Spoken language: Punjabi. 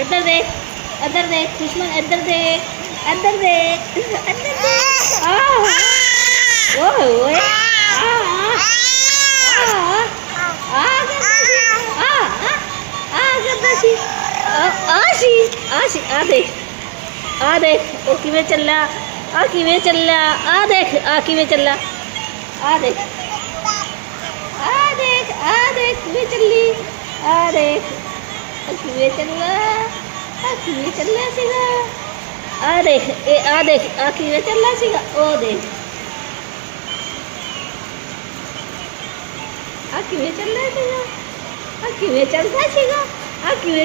ਇੱਧਰ ਦੇਖ, ਇੱਧਰ ਦੇਖ ਦੁਸ਼ਮਣ, ਇੱਧਰ ਦੇਖ, ਇੱਧਰ ਦੇਖ, ਇੱਧਰ ਦੇਖ। ਓਏ ਓਏ ਆ ਦੇਖ, ਆ ਦੇਖ ਉਹ ਕਿਵੇਂ ਚੱਲਾ, ਆ ਕਿਵੇਂ ਚੱਲਾ, ਆ ਦੇਖ ਆ ਕਿਵੇਂ ਚੱਲਾ, ਆ ਦੇਖ, ਆ ਦੇਖ, ਆ ਦੇਖ ਕਿਵੇਂ ਚੱਲੀ, ਆ ਦੇਖ ਕਿਵੇਂ ਚੱਲਾ, ਆ ਕਿਵੇਂ ਚੱਲਿਆ ਸੀਗਾ, ਆ ਦੇਖ ਇਹ, ਆ ਦੇਖ ਆ ਕਿਵੇਂ ਚੱਲਾ ਸੀਗਾ, ਉਹ ਦੇਖ ਆ ਕਿਵੇਂ ਚੱਲਿਆ ਸੀਗਾ, ਆ ਕਿਵੇਂ ਚੱਲਦਾ ਸੀਗਾ, ਆ ਕਿਵੇਂ